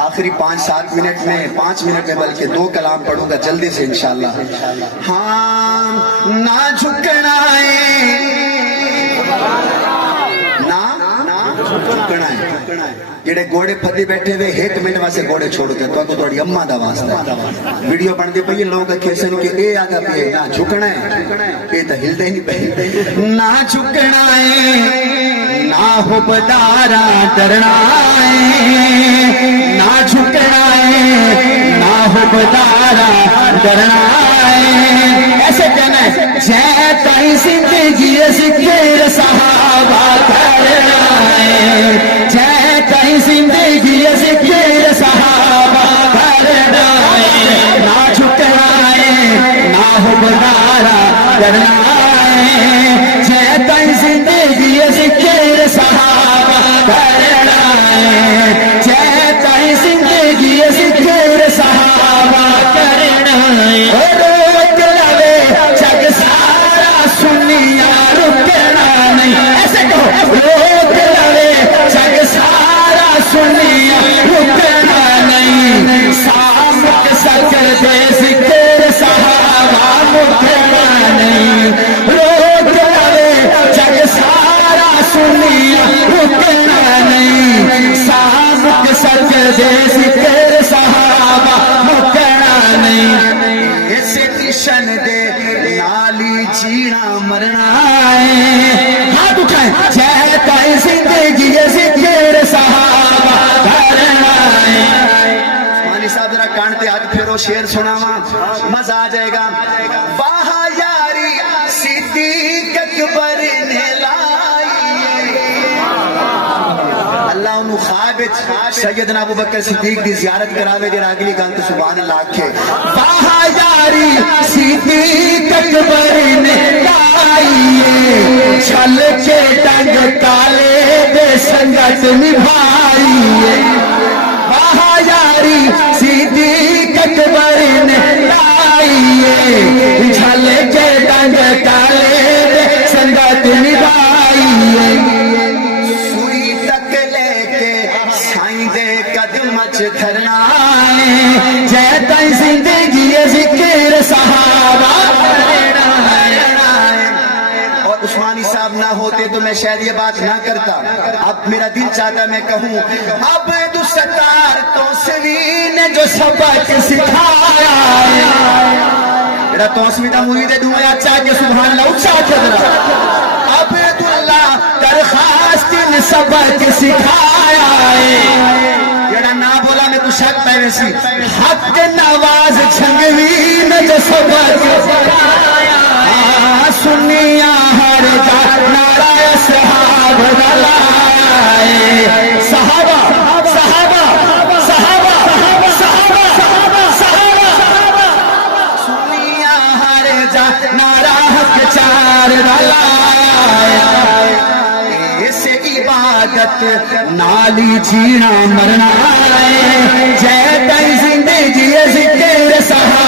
آخری 5-7 منٹ میں 5 منٹ میں بلکہ 2 کلام پڑھوں گا جلدی سے انشاءاللہ. ہاں نہ جھکنا ہے جھکنا ہے جڑے گوڑے پھدی بیٹھے ہوئے 1 منٹ واسطے گوڑے چھوڑ کے تو کو تھوڑی اماں دا واسطہ ویڈیو بن دی پئی لوگ کیسے کہ اے آگا پہ نہ جھکنا ہے اے تے ہلدے ہی نہیں پے. نہ جھکنا ہے نہ حبدارا ڈرنا ہے نہ جھکنا ہے نہ حبدارا ڈرنا ہے. ایسے کہنا ہے جے تائی زندگی ذکر صحابہ کرنا ہے جے تائی زندگی ذکر صحابہ کرنا ہے. نہ جھکنا ہے نہ حبدارا ڈرنا ہے جے تائی زندگی ذکر صحابہ کرنا ہے جے تائی زندگی ذکر صحابہ کرنا ہے. روک لوے جگ سارا سنیا رکنا نہیں. ایسے کہو روک لوے جگ سارا سنیا رکنا نہیں. سامک سکر دے ذکر صحابہ رکنا نہیں. روک لوے جگ سارا سنیا رکنا نہیں. سامک سکر دے ذکر صحابہ رکنا نہیں. اسٹیشن دے نالی جینا مرنا ہے. ہاتھ اٹھائیں جے تائی زندگی ذکر صحابہ کرنا ہے. عثمانی صاحب ذرا کان تے ہاتھ پھیرو شعر سناواں مزہ آ جائے گا. واہ یاری صدیق اکبر نے لائی اللہ انہوں خواب سیدنا ابو بکر صدیق دی زیارت کراوے جڑا اگلی گل تو سبحان اللہ آکھے. واہ یاری صدیق اکبر نے لائی چھل کے ڈنگ کالے دے سنگت نبھائی. واہ یاری صدیق اکبر نے لائی چھل کے ڈنگ کالے دے سنگت نبھائی. سوئی تک لے کے سائیں دے قدم دھرنا ہے جے تائی زندگی ذکر صحابہ کرنا ہے. اور عثمانی صاحب نہ ہوتے تو میں شاید یہ بات نہ کرتا. اب میرا دل چاہتا میں کہوں اب تو ستار تو سوی نے جو سبق سکھایا میرا توسمی دا مرید دعا چاہ کے سبحان اللہ اچھا کدرا. اب تو اللہ درخواست نے سبق سکھایا ہے. جڑا نہ بولا میں تو شک پہ ویسی حق نواز چھنگوی نے جو سبق سکھایا سنیا ہر جا نعرہ صحابہ دلائے. صحابہ صحابہ صحابہ صحابہ صحابہ سنیا ہر جا نعرہ حق چار دلائے. اس عبادت نالی جینا مرنا ہے جے تائی زندگی ذکر صحابہ